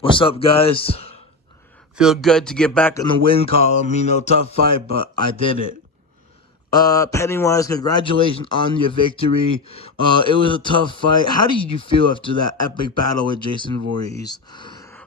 What's up, guys? Feel good to get back in the win column. Tough fight, but I did it. Pennywise, congratulations on your victory. It was a tough fight. How did you feel after that epic battle with Jason Voorhees?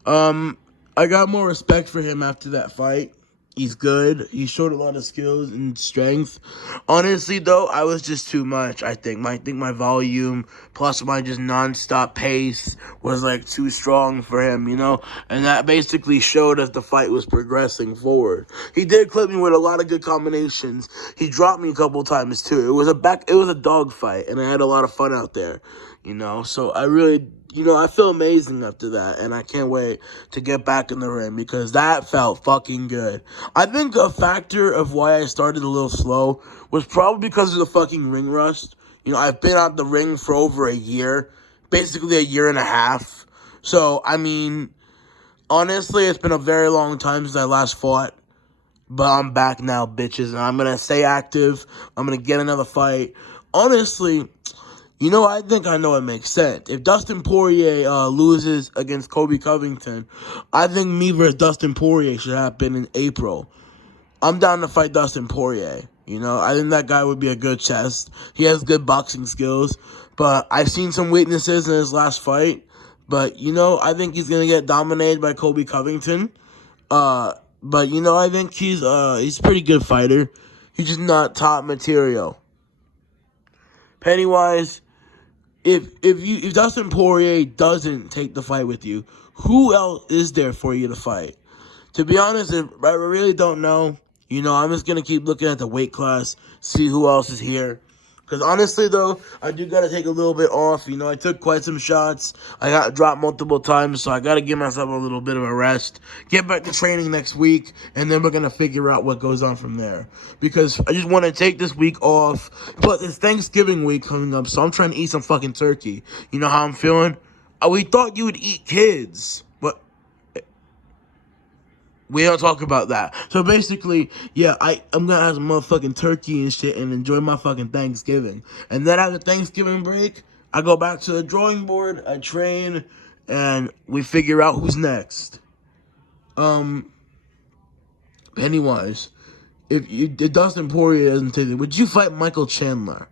I got more respect for him after that fight. He's good. He showed a lot of skills and strength. Honestly, though, I was just too much. I think my volume plus my just nonstop pace was like too strong for him, and that basically showed as the fight was progressing forward. He did clip me with a lot of good combinations. He dropped me a couple times too. It was a dog fight, and I had a lot of fun out there. So I really, I feel amazing after that, and I can't wait to get back in the ring because that felt fucking good. I think a factor of why I started a little slow was probably because of the fucking ring rust. I've been out the ring for over a year, basically a year and a half. So, honestly, it's been a very long time since I last fought. But I'm back now, bitches, and I'm going to stay active. I'm going to get another fight. Honestly, I think I know it makes sense. If Dustin Poirier loses against Kobe Covington, I think me versus Dustin Poirier should happen in April. I'm down to fight Dustin Poirier. I think that guy would be a good chest. He has good boxing skills, but I've seen some weaknesses in his last fight. But, I think he's going to get dominated by Kobe Covington. But, I think he's a pretty good fighter. He's just not top material. Pennywise, if Dustin Poirier doesn't take the fight with you, who else is there for you to fight? To be honest, I really don't know. I'm just gonna keep looking at the weight class, see who else is here. Because honestly, though, I do gotta take a little bit off. I took quite some shots. I got dropped multiple times, so I gotta give myself a little bit of a rest. Get back to training next week, and then we're gonna figure out what goes on from there. Because I just want to take this week off. But it's Thanksgiving week coming up, so I'm trying to eat some fucking turkey. You know how I'm feeling? We thought you would eat kids, but we don't talk about that. So basically, yeah, I'm gonna have some motherfucking turkey and shit and enjoy my fucking Thanksgiving. And then after Thanksgiving break, I go back to the drawing board, I train, and we figure out who's next. Pennywise, if Dustin Poirier doesn't take it, would you fight Michael Chandler?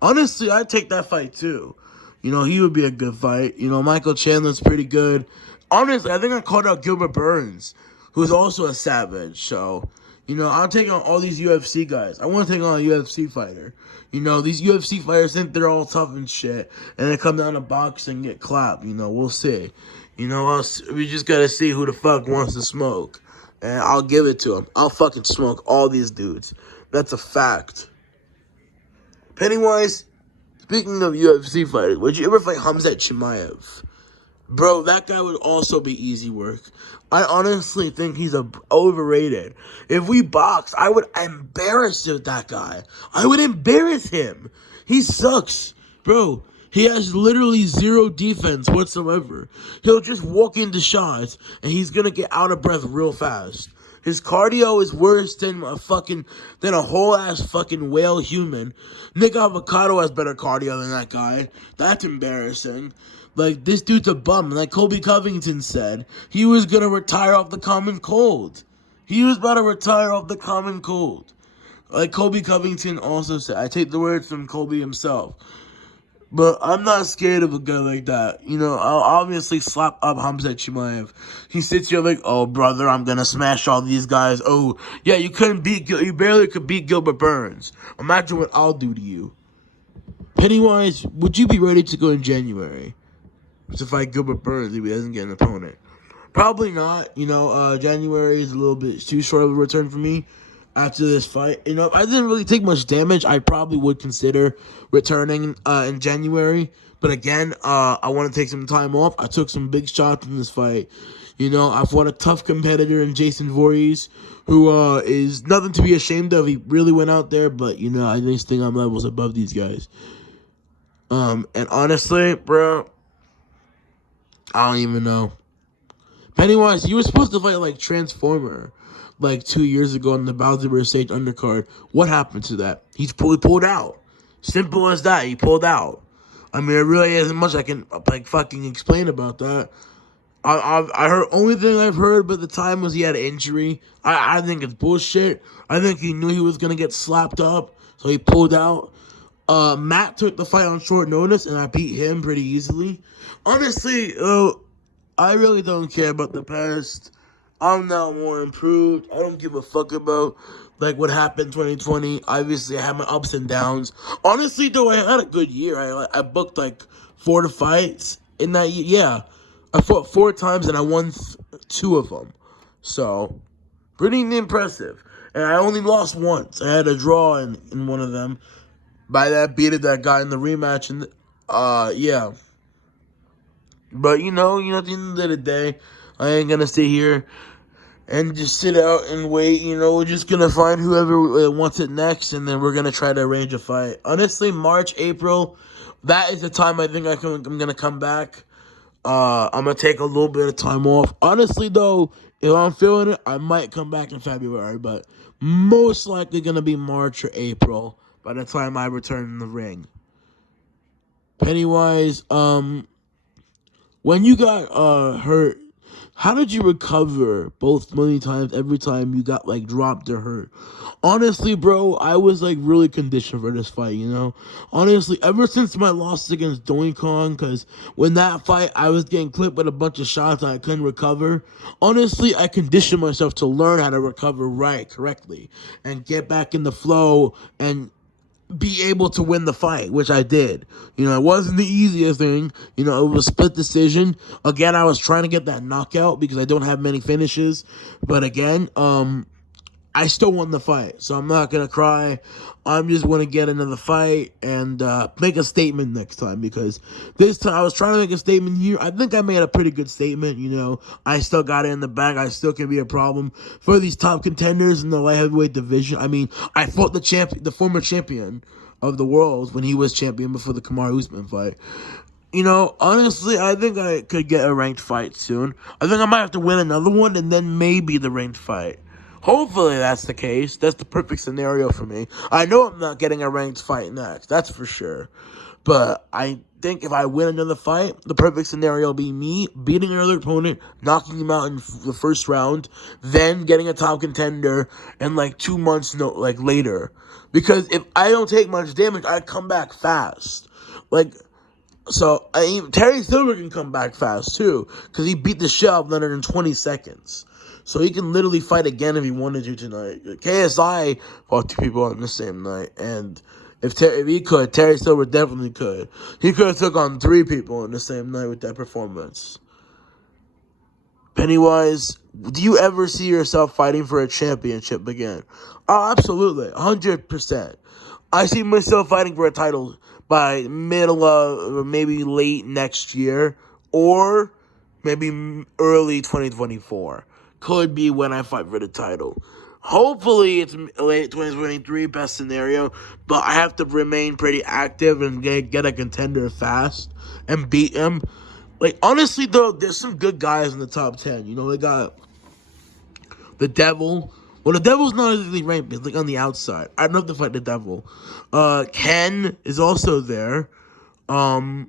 Honestly, I'd take that fight too. He would be a good fight. Michael Chandler's pretty good. Honestly, I think I called out Gilbert Burns, who's also a savage. So, I'll take on all these UFC guys. I want to take on a UFC fighter. These UFC fighters think they're all tough and shit, and they come down to box and get clapped. We'll see. We just gotta see who the fuck wants to smoke. And I'll give it to him. I'll fucking smoke all these dudes. That's a fact. Pennywise, speaking of UFC fighters, would you ever fight Khamzat Chimaev? Bro, that guy would also be easy work. I honestly think he's overrated. If we box, I would embarrass that guy. I would embarrass him. He sucks. Bro, he has literally zero defense whatsoever. He'll just walk into shots, and he's going to get out of breath real fast. His cardio is worse than a whole ass fucking whale human. Nick Avocado has better cardio than that guy. That's embarrassing. Like, this dude's a bum. Like Kobe Covington said, he was gonna retire off the common cold. He was about to retire off the common cold. Like Kobe Covington also said, I take the words from Kobe himself. But I'm not scared of a guy like that. I'll obviously slap up Khamzat Chimaev. He sits here like, oh, brother, I'm going to smash all these guys. Oh, yeah, you barely could beat Gilbert Burns. Imagine what I'll do to you. Pennywise, would you be ready to go in January to fight Gilbert Burns if he doesn't get an opponent? Probably not. January is a little bit too short of a return for me after this fight. If I didn't really take much damage, I probably would consider returning in January. But again, I want to take some time off. I took some big shots in this fight. I fought a tough competitor in Jason Voorhees, who is nothing to be ashamed of. He really went out there, but, I just think I'm levels above these guys. And honestly, bro, I don't even know. Pennywise, you were supposed to fight like Transformer like 2 years ago on the Bowser Stage undercard. What happened to that? He pulled out. Simple as that. He pulled out. There really isn't much I can fucking explain about that. I heard only thing I've heard but the time was he had an injury. I think it's bullshit. I think he knew he was gonna get slapped up, so he pulled out. Matt took the fight on short notice, and I beat him pretty easily. Honestly, I really don't care about the past. I'm now more improved. I don't give a fuck about like what happened 2020. Obviously, I had my ups and downs. Honestly, though, I had a good year. I booked like 4 fights in that year. Yeah, I fought 4 times and I won 2 of them. So pretty impressive. And I only lost once. I had a draw in one of them. By that, beated that guy in the rematch, and yeah. But at the end of the day, I ain't gonna stay here and just sit out and wait. We're just gonna find whoever wants it next, and then we're gonna try to arrange a fight. Honestly, March, April, that is the time I think I'm gonna come back. I'm gonna take a little bit of time off. Honestly, though, if I'm feeling it, I might come back in February, but most likely gonna be March or April by the time I return in the ring. Pennywise, when you got hurt, how did you recover both many times every time you got like dropped or hurt? Honestly, bro, I was like really conditioned for this fight. Honestly, ever since my loss against Donkey Kong, because when that fight I was getting clipped with a bunch of shots and I couldn't recover. Honestly, I conditioned myself to learn how to recover correctly, and get back in the flow and be able to win the fight, which I did. It wasn't the easiest thing. It was a split decision. Again, I was trying to get that knockout because I don't have many finishes. But again, I still won the fight, so I'm not gonna cry. I'm just want to get another fight and make a statement next time, because this time I was trying to make a statement here. I think I made a pretty good statement. I still got it in the bag. I still can be a problem for these top contenders in the light heavyweight division. I mean, I fought the former champion of the world when he was champion before the Kamaru Usman fight. Honestly, I think I could get a ranked fight soon. I think I might have to win another one and then maybe the ranked fight. Hopefully that's the case. That's the perfect scenario for me. I know I'm not getting a ranked fight next. That's for sure. But I think if I win another fight, the perfect scenario will be me beating another opponent, knocking him out in the first round, then getting a top contender, and like 2 months later. Because if I don't take much damage, I come back fast. So Terry Silver can come back fast too, because he beat the shit out of Leonard in 20 seconds. So he can literally fight again if he wanted to tonight. KSI fought 2 people on the same night, and if he could, Terry Silver definitely could. He could have took on 3 people on the same night with that performance. Pennywise, do you ever see yourself fighting for a championship again? Oh, absolutely, 100%. I see myself fighting for a title by middle of, or maybe late next year, or maybe early 2024. Could be when I fight for the title. Hopefully it's late 2023, best scenario, but I have to remain pretty active and get a contender fast and beat him. Honestly, though, there's some good guys in the top 10. They got the Devil. Well, the Devil's not really ranked. It's on the outside. I'd love to fight the Devil. Ken is also there. You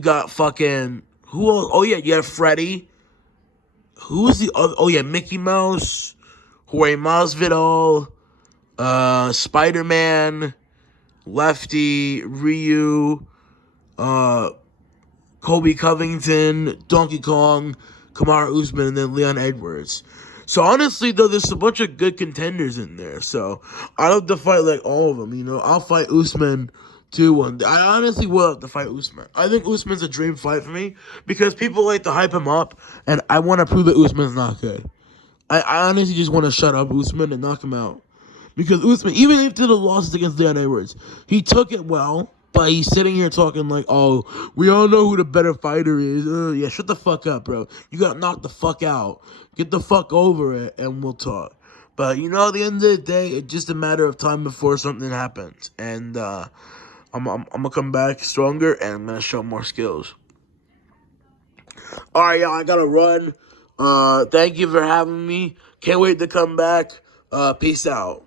got fucking... Who else? Oh, yeah, you have Freddy. Who's the other? Oh, yeah, Mickey Mouse. Jorge Masvidal. Spider-Man. Lefty. Ryu. Kobe Covington, Donkey Kong, Kamaru Usman, and then Leon Edwards. So honestly, though, there's a bunch of good contenders in there. So I'd love to fight like all of them. I'll fight Usman too one day. I honestly will have to fight Usman. I think Usman's a dream fight for me because people like to hype him up, and I want to prove that Usman's not good. I honestly just want to shut up Usman and knock him out. Because Usman, even after the losses against Leon Edwards, he took it well, but he's sitting here talking like, oh, we all know who the better fighter is. Yeah, shut the fuck up, bro. You got knocked the fuck out. Get the fuck over it, and we'll talk. But, at the end of the day, it's just a matter of time before something happens. And I'm going to come back stronger, and I'm going to show more skills. All right, y'all, I got to run. Thank you for having me. Can't wait to come back. Peace out.